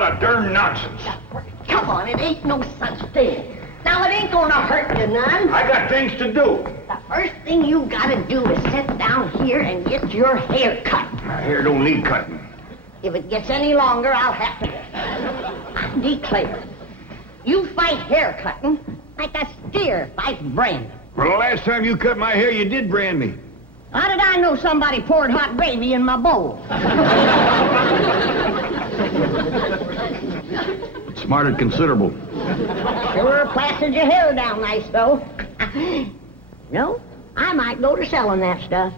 lot of darn nonsense. Come on, it ain't no such thing. Now, it ain't gonna hurt you none. I got things to do. The first thing you gotta do is sit down here and get your hair cut. My hair don't need cutting. If it gets any longer, I'll have to... I declare, you fight hair cutting like a steer fights branding. Well, the last time you cut my hair, you did brand me. How did I know somebody poured hot gravy in my bowl? Smarted considerable. Sure plastered your hair down nice, though. No, I might go to selling that stuff.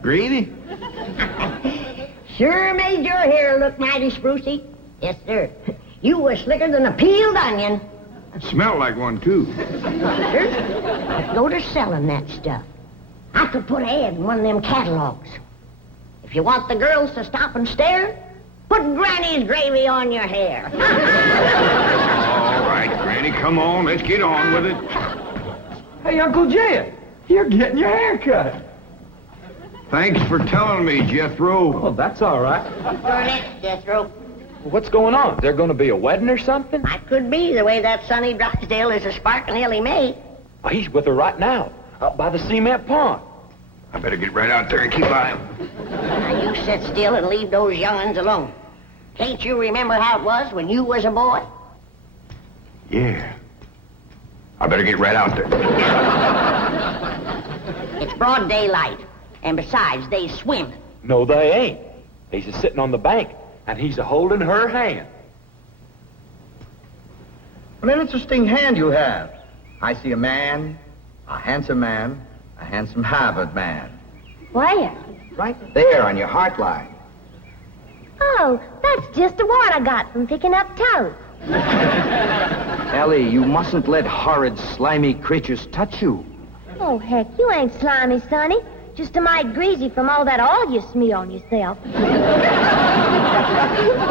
Greedy? Sure made your hair look mighty sprucey. Yes, sir. You were slicker than a peeled onion. Smelled like one, too. Sir, I'd go to selling that stuff. I could put an ad in one of them catalogs. If you want the girls to stop and stare, put Granny's gravy on your hair. All right, Granny, come on. Let's get on with it. Hey, Uncle Jed, you're getting your hair cut. Thanks for telling me, Jethro. Oh, that's all right. You're next, Jethro. What's going on? Is there going to be a wedding or something? I could be the way that Sonny Drysdale is a sparking Elly May. Oh, he's with her right now, up by the cement pond. I better get right out there and keep eye on. Now, you sit still and leave those young'uns alone. Can't you remember how it was when you was a boy? Yeah. I better get right out there. It's broad daylight. And besides, they swim. No, they ain't. He's a sitting on the bank, and he's a holding her hand. What an interesting hand you have. I see a man, a handsome Harvard man. Where? Right there on your heart line. Oh, that's just a wart I got from picking up toes. Elly, you mustn't let horrid, slimy creatures touch you. Oh, heck, you ain't slimy, Sonny. Just a mite greasy from all that oil you smear on yourself. What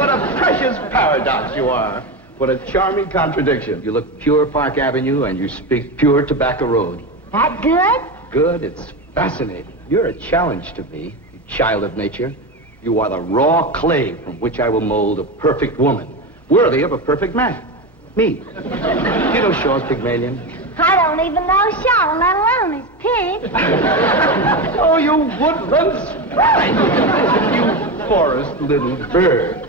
a precious paradox you are. What a charming contradiction. You look pure Park Avenue and you speak pure Tobacco Road. That good? Good, it's fascinating. You're a challenge to me, you child of nature. You are the raw clay from which I will mold a perfect woman, worthy of a perfect man. Me. You know Shaw's Pygmalion? I don't even know Shaw, let alone his pig. Oh, you woodland sprite! You forest little bird.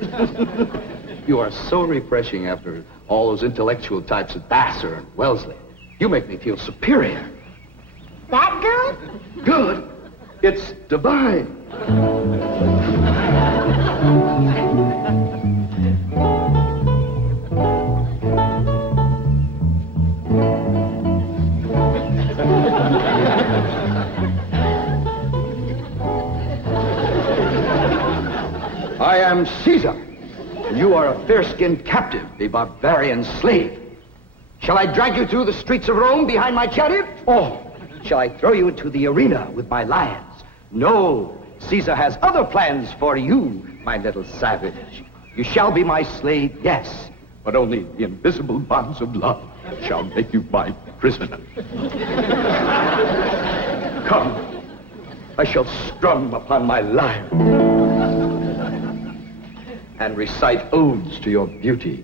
You are so refreshing after all those intellectual types of Vassar and Wellesley. You make me feel superior. That good? Good? It's divine. I am Caesar, and you are a fair-skinned captive, a barbarian slave. Shall I drag you through the streets of Rome behind my chariot? Or shall I throw you into the arena with my lions? No, Caesar has other plans for you, my little savage. You shall be my slave, yes, but only the invisible bonds of love shall make you my prisoner. Come, I shall strum upon my lyre and recite odes to your beauty.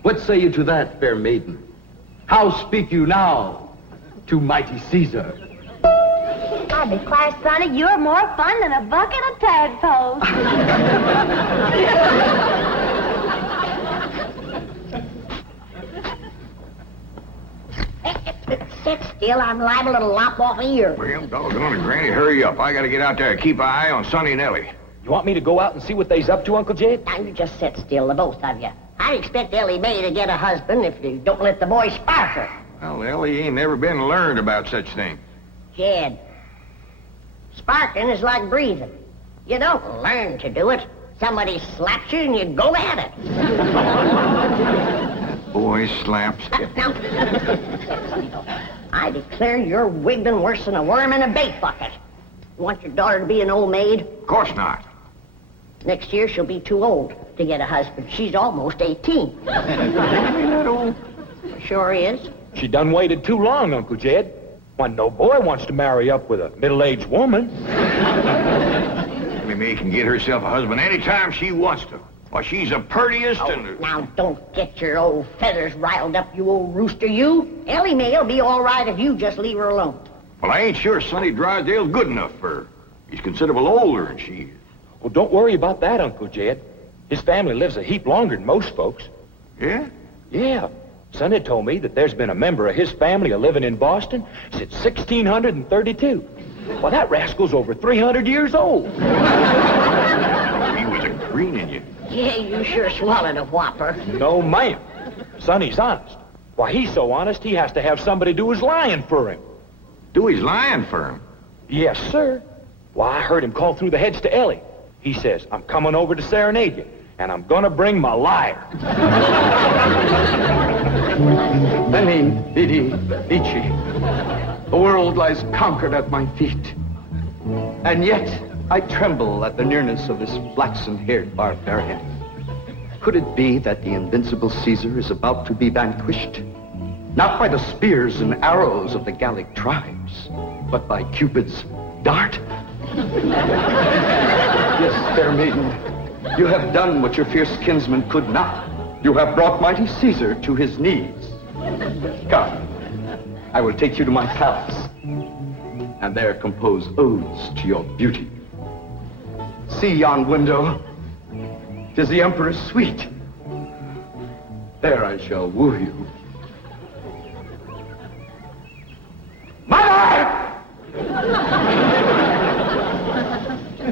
What say you to that, fair maiden? How speak you now to mighty Caesar? I declare, Sonny, you're more fun than a bucket of tadpoles. Sit still, I'm liable to lop off a ear. Well, doggone it, Granny, hurry up. I gotta get out there and keep an eye on Sonny and Elly. You want me to go out and see what they's up to, Uncle Jed? Now, you just sit still, the both of you. I expect Elly May to get a husband if you don't let the boy spark her. Well, Elly ain't never been learned about such things. Jed, sparking is like breathing. You don't learn to do it. Somebody slaps you and you go at it. Boy slaps. Now, I declare you're wiggling worse than a worm in a bait bucket. You want your daughter to be an old maid? Of course not. Next year she'll be too old to get a husband. She's almost 18. Ain't that old? Sure is. She done waited too long, Uncle Jed. When no boy wants to marry up with a middle-aged woman. Elly May can get herself a husband anytime she wants to. Why, she's the prettiest and... Now, don't get your old feathers riled up, you old rooster, you. Elly May'll be all right if you just leave her alone. Well, I ain't sure Sonny Drysdale's good enough for her. He's considerable older than she is. Well, don't worry about that, Uncle Jed. His family lives a heap longer than most folks. Yeah? Yeah. Sonny told me that there's been a member of his family living in Boston since 1632. Well, that rascal's over 300 years old. He was a greening you. Yeah, you sure swallowed a whopper. No, ma'am. Sonny's honest. Why, he's so honest, he has to have somebody do his lying for him. Do his lying for him? Yes, sir. Why, I heard him call through the heads to Elly. He says, I'm coming over to serenade you, and I'm gonna bring my liar. Henning, Vidi, Vici. The world lies conquered at my feet. And yet, I tremble at the nearness of this flaxen-haired barbarian. Could it be that the invincible Caesar is about to be vanquished? Not by the spears and arrows of the Gallic tribes, but by Cupid's dart? Yes, fair maiden, you have done what your fierce kinsman could not. You have brought mighty Caesar to his knees. Come, I will take you to my palace, and there compose odes to your beauty. See yon window, 'tis the Emperor's suite. There I shall woo you. Mother!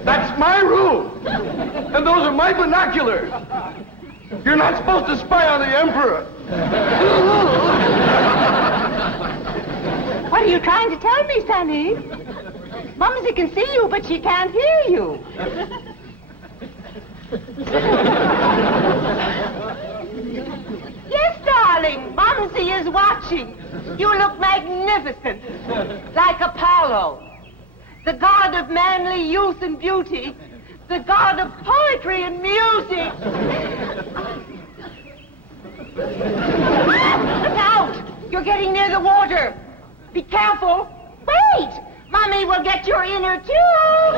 That's my room, and those are my binoculars. You're not supposed to spy on the Emperor. What are you trying to tell me, Sonny? Mumsy can see you, but she can't hear you. Yes, darling, Mumsy is watching. You look magnificent, like Apollo, the god of manly youth and beauty, the god of poetry and music. Look out! You're getting near the water. Be careful. Wait! Mommy will get your inner tube.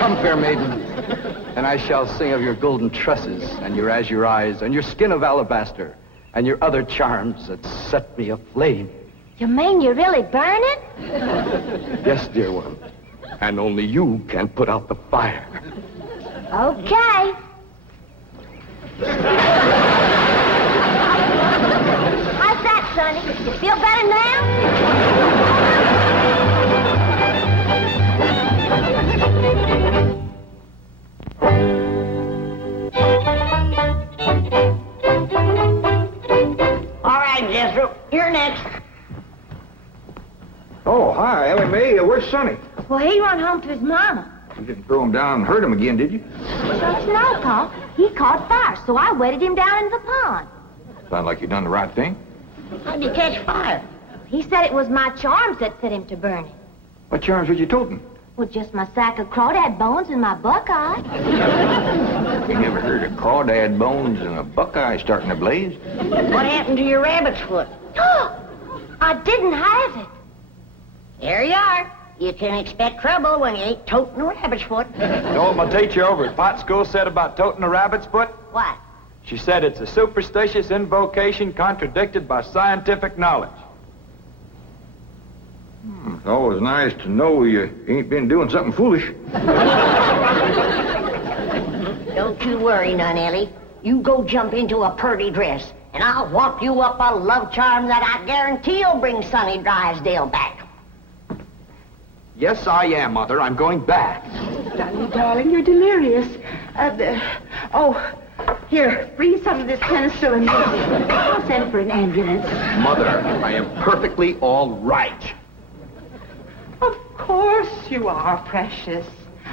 Come, fair maiden, and I shall sing of your golden tresses and your azure eyes and your skin of alabaster and your other charms that set me aflame. You mean you're really burning? Yes, dear one, and only you can put out the fire. Okay. How's that, Sonny? You feel better now? All right, Jethro, you're next. Oh, hi, Elly May. Where's Sonny? Well, he run home to his mama. You didn't throw him down and hurt him again, did you? Shucks no, Pa. He caught fire, so I wetted him down into the pond. Sound like you done the right thing. How'd you catch fire? He said it was my charms that set him to burning. What charms was you toting? Well, just my sack of crawdad bones and my buckeye. You never heard of crawdad bones and a buckeye starting a blaze? What happened to your rabbit's foot? I didn't have it. Here you are. You can expect trouble when you ain't toting a rabbit's foot. You know what my teacher over at Pot School said about toting a rabbit's foot? What? She said it's a superstitious invocation contradicted by scientific knowledge. It's always nice to know you ain't been doing something foolish. Don't you worry none, Elly. You go jump into a purty dress, and I'll whop you up a love charm that I guarantee will bring Sonny Drysdale back. Yes, I am, Mother. I'm going back. Sonny, darling, you're delirious. Here, bring some of this penicillin. I'll send for an ambulance. Mother, I am perfectly all right. Of course you are, precious.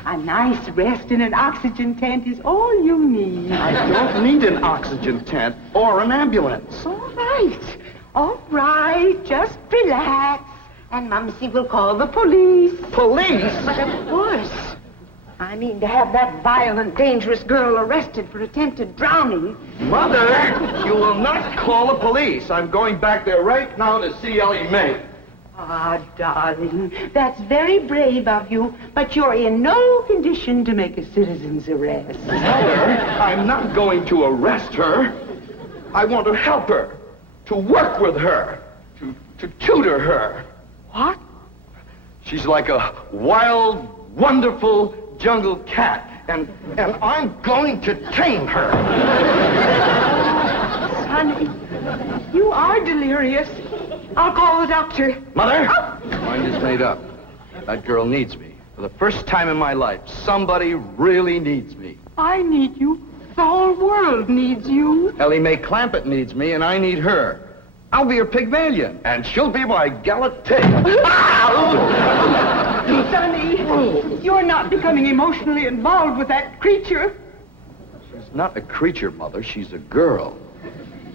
A nice rest in an oxygen tent is all you need. I don't need an oxygen tent or an ambulance. All right, just relax. And Mumsy will call the police. Police? But of course. I mean, to have that violent, dangerous girl arrested for attempted drowning. Mother, you will not call the police. I'm going back there right now to see Elly May. Ah, darling, that's very brave of you, but you're in no condition to make a citizen's arrest. Mother, I'm not going to arrest her. I want to help her, to work with her, to tutor her. What? She's like a wild, wonderful jungle cat, and I'm going to tame her. Honey, you are delirious. I'll call the doctor. Mother, my mind is made up. That girl needs me. For the first time in my life, somebody really needs me. I need you. The whole world needs you. Elly Mae Clampett needs me, and I need her. I'll be her Pygmalion, and she'll be my Galatea. Sonny, you're not becoming emotionally involved with that creature. She's not a creature, Mother. She's a girl.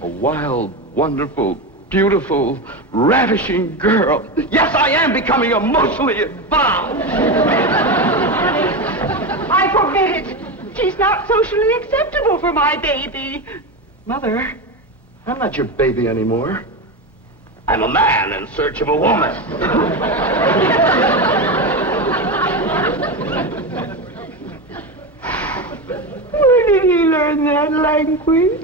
A wild, wonderful, beautiful, ravishing girl. Yes, I am becoming emotionally involved. I forbid it. She's not socially acceptable for my baby. Mother, I'm not your baby anymore. I'm a man in search of a woman. Where did he learn that language?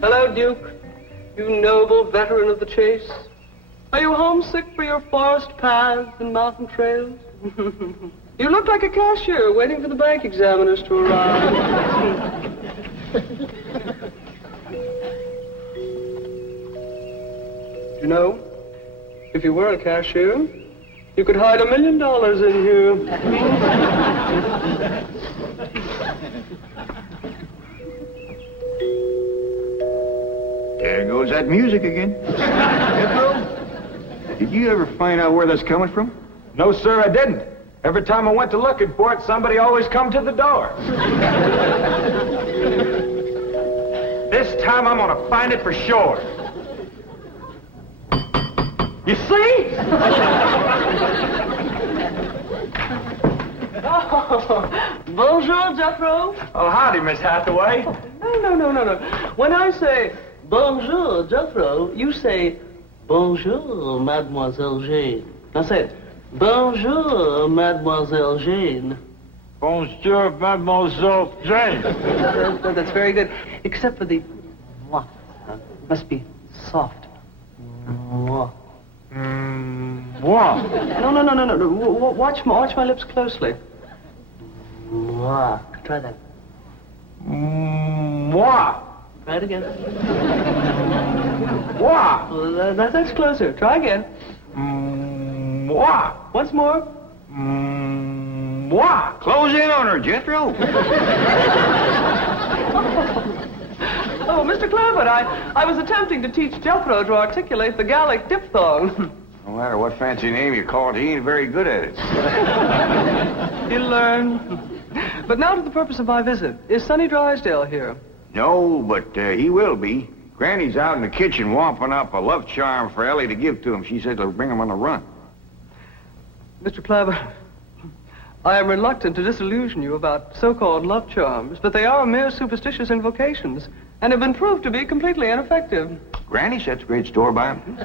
Hello, Duke. You noble veteran of the chase. Are you homesick for your forest paths and mountain trails? You look like a cashier waiting for the bank examiners to arrive. You know, if you were a cashier, you could hide $1 million in here. There goes that music again. Jethro, did you ever find out where that's coming from? No, sir, I didn't. Every time I went to looking for it, somebody always come to the door. This time I'm gonna find it for sure. You see? Oh, bonjour, Jethro. Oh, howdy, Miss Hathaway. No. When I say bonjour, Jethro, you say bonjour, Mademoiselle Jane. Now say it. Bonjour, Mademoiselle Jane. Bonjour, Mademoiselle Jane. That's very good. Except for the mwah. It must be soft. Mwah. What? No. Watch my lips closely. Mwah. Try that. What? Try it again. What? Well, that's closer. Try again. What? Once more. What? Close in on her, Jethro. Oh, Mr. Clampett, I was attempting to teach Jethro to articulate the Gallic diphthong. No matter what fancy name you call it, he ain't very good at it. He'll learn. But now to the purpose of my visit. Is Sonny Drysdale here? No, but he will be. Granny's out in the kitchen wamping up a love charm for Elly to give to him. She said to bring him on the run. Mr. Clampett, I am reluctant to disillusion you about so-called love charms, but they are mere superstitious invocations and have been proved to be completely ineffective. Granny sets great store by him.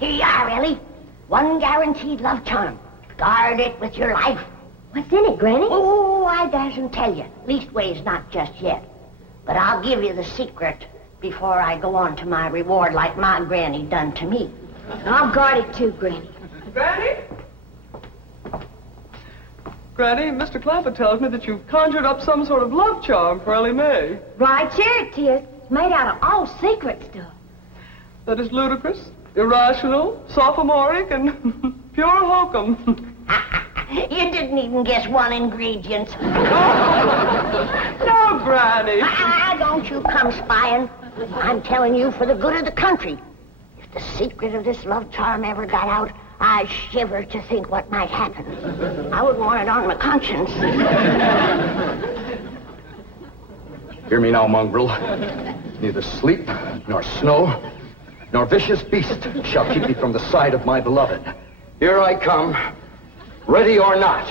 Here you are, Elly. One guaranteed love charm. Guard it with your life. What's in it, Granny? Oh, I dasn't tell you. Leastways, not just yet. But I'll give you the secret before I go on to my reward like my granny done to me. I'll guard it too, Granny. Granny? Granny, Mr. Clampett tells me that you've conjured up some sort of love charm for Elly Mae. Right here it is. It's made out of all secret stuff. That is ludicrous, irrational, sophomoric, and pure hokum. You didn't even guess one ingredient. No, Granny. Don't you come spying. I'm telling you for the good of the country. If the secret of this love charm ever got out, I shiver to think what might happen. I wouldn't want it on my conscience. Hear me now, mongrel. Neither sleep, nor snow, nor vicious beast shall keep me from the side of my beloved. Here I come, ready or not.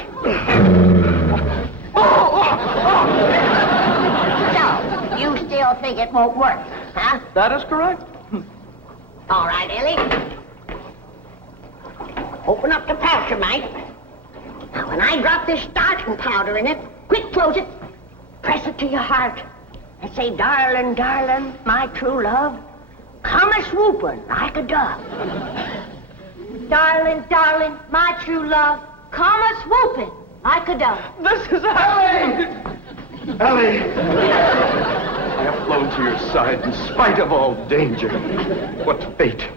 So, you still think it won't work, huh? That is correct. All right, Elly. Open up the pouch, mate. Now, when I drop this starting powder in it, quick close it. Press it to your heart. And say, darling, darling, my true love, come a-swooping like a dove. Darling, darling, my true love, come a-swooping like a dove. This is Elly! Elly! I have flown to your side in spite of all danger. What fate,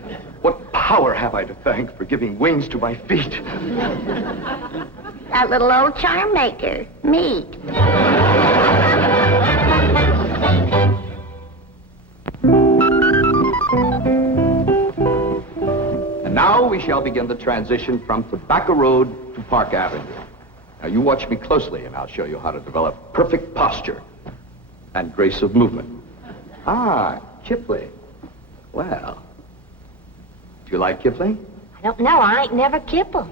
what power have I to thank for giving wings to my feet? That little old charm maker, me. And now we shall begin the transition from Tobacco Road to Park Avenue. Now you watch me closely and I'll show you how to develop perfect posture and grace of movement. Ah, Kipling. Well, do you like Kipling? I don't know. I ain't never kippled.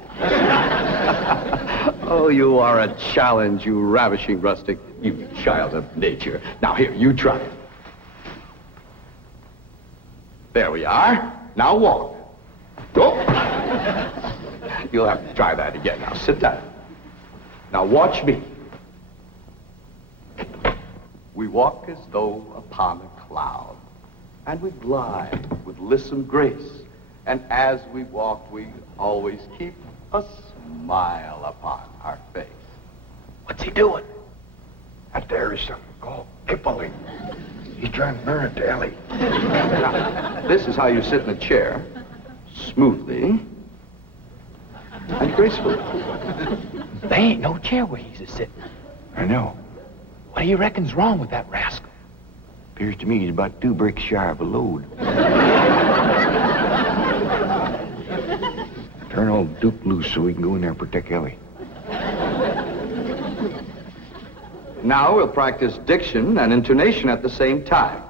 Oh, you are a challenge, you ravishing rustic, you child of nature. Now here, you try it. There we are. Now walk. Go. You'll have to try that again. Now sit down. Now watch me. We walk as though upon a cloud, and we glide with lissom grace. And as we walk, we always keep a smile upon our face. What's he doing? That there is something called Kipling. He's trying to learn it to Elly. Now, this is how you sit in a chair, smoothly and gracefully. There ain't no chair where he's a-sitting. I know. What do you reckon's wrong with that rascal? Appears to me he's about 2 bricks shy of a load. Turn old Duke loose so we can go in there and protect Elly. Now we'll practice diction and intonation at the same time.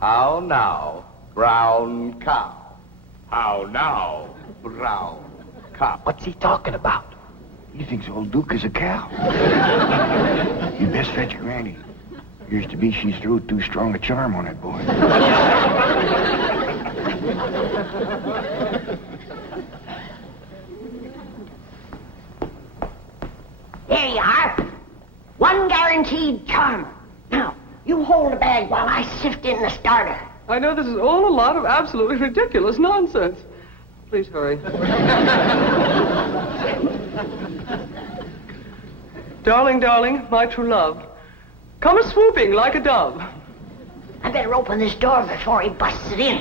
How now, brown cow? How now, brown cow? What's he talking about? He thinks old Duke is a cow. You best fetch your granny. Appears to be she's threw too strong a charm on that boy. There you are. One guaranteed charmer. Now, you hold the bag while I sift in the starter. I know this is all a lot of absolutely ridiculous nonsense. Please hurry. Darling, darling, my true love, come a-swooping like a dove. I better open this door before he busts it in.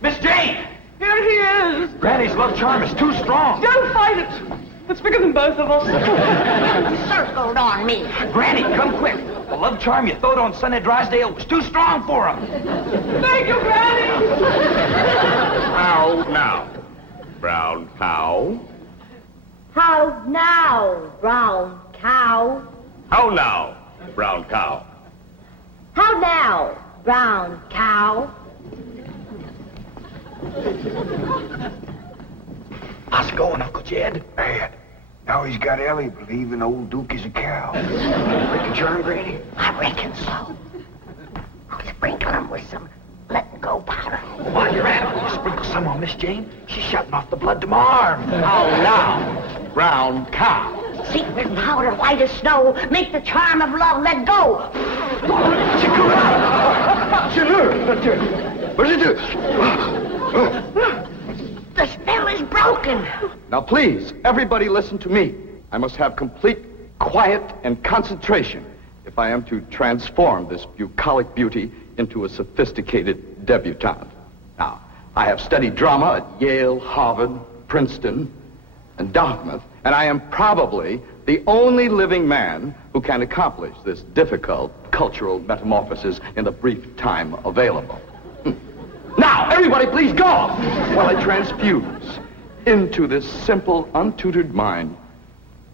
Miss Jane! Here he is! Granny's love charm is too strong. Don't fight it! It's bigger than both of us. Circled on me. Granny, come quick. The love charm you throwed on Sonny Drysdale was too strong for him. Thank you, Granny! How now, brown cow? How now, brown cow? How now, brown cow? How now, brown cow? How's it going, Uncle Jed? Bad. Now he's got Elly believing old Duke is a cow. Break the charm, Granny? I reckon so. I'll sprinkle him with some let-go powder. While you're at it, will you sprinkle some on Miss Jane? She's shutting off the blood to my arm. How now, brown cow? Secret powder white as snow. Make the charm of love let go. What did you do? The spell is broken. Now please, everybody listen to me. I must have complete quiet and concentration if I am to transform this bucolic beauty into a sophisticated debutante. Now, I have studied drama at Yale, Harvard, Princeton, and Dartmouth, and I am probably the only living man who can accomplish this difficult cultural metamorphosis in the brief time available. Now, everybody please go while I transfuse into this simple, untutored mind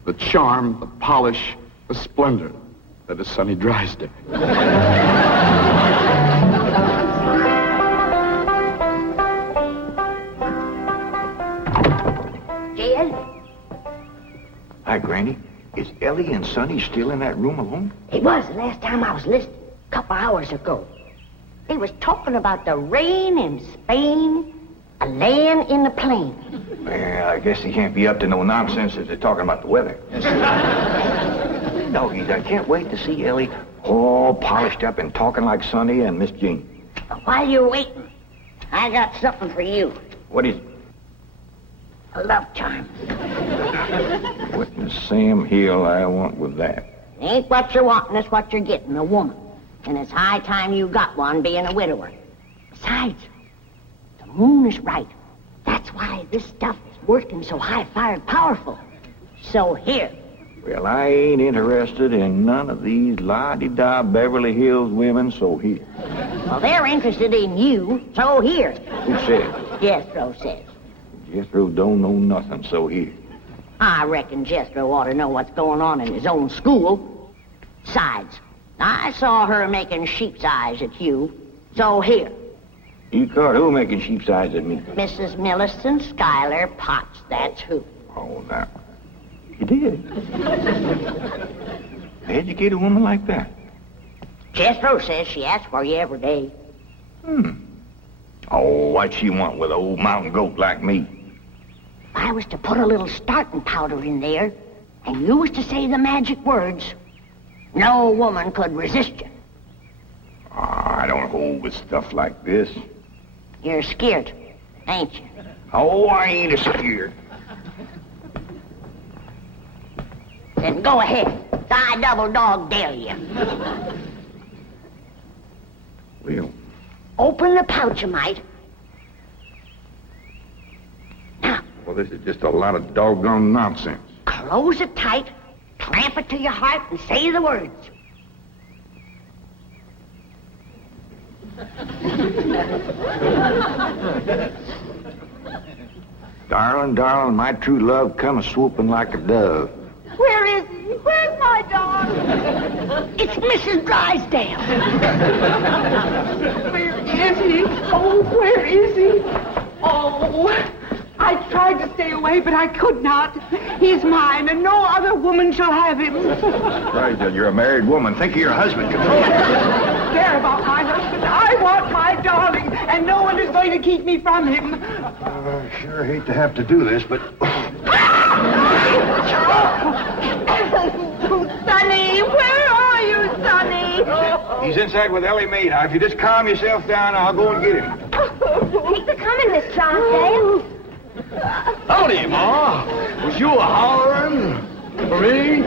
the charm, the polish, the splendor that is sunny Drysdale. Jed? Hi, Granny. Is Elly and Sonny still in that room alone? He was the last time I was listening, a couple hours ago. They was talking about the rain in Spain, a laying in the plain. Well, I guess he can't be up to no nonsense if they're talking about the weather. Doggies, I can't wait to see Elly all polished up and talking like Sonny and Miss Jean. But while you're waiting, I got something for you. What is it? A love charm. What in Sam Hill I want with that? Ain't what you're wanting, it's what you're getting, a woman. And it's high time you got one, being a widower. Besides, the moon is right. That's why this stuff is working so high-fired powerful. So here. Well, I ain't interested in none of these la-di-da Beverly Hills women, so here. Well, they're interested in you, so here. Who said? Jethro says. Jethro don't know nothing, so here. I reckon Jethro ought to know what's going on in his own school. Besides, I saw her making sheep's eyes at you, so here. You caught who making sheep's eyes at me? Mrs. Millicent Schuyler Potts, that's who. Oh, now. You did? Educate a woman like that? Jethro says she asks for you every day. Oh, what she want with an old mountain goat like me? If I was to put a little starting powder in there, and you was to say the magic words, no woman could resist you. I don't hold with stuff like this. You're scared, ain't you? Oh, I ain't a scared. Then go ahead. I double dog dare you. Well, Open the pouch a mite. Now, well, this is just a lot of doggone nonsense. close it tight, clamp it to your heart, and say the words. Darling, darling, my true love come a-swooping like a dove. Where is he? Where's my dog? It's Mrs. Drysdale. Where is he? Oh, where is he? Oh, I tried to stay away, but I could not. He's mine, and no other woman shall have him. Drysdale, you're a married woman. Think of your husband. Control yourself. Care about my husband. I want my darling, and no one is going to keep me from him. I sure hate to have to do this, but... Sonny, where are you, Sonny? He's inside with Elly Mae. Now, if you just calm yourself down, I'll go and get him. Thanks for coming, Miss Drysdale. Howdy, Ma. Was you a-hollering for me?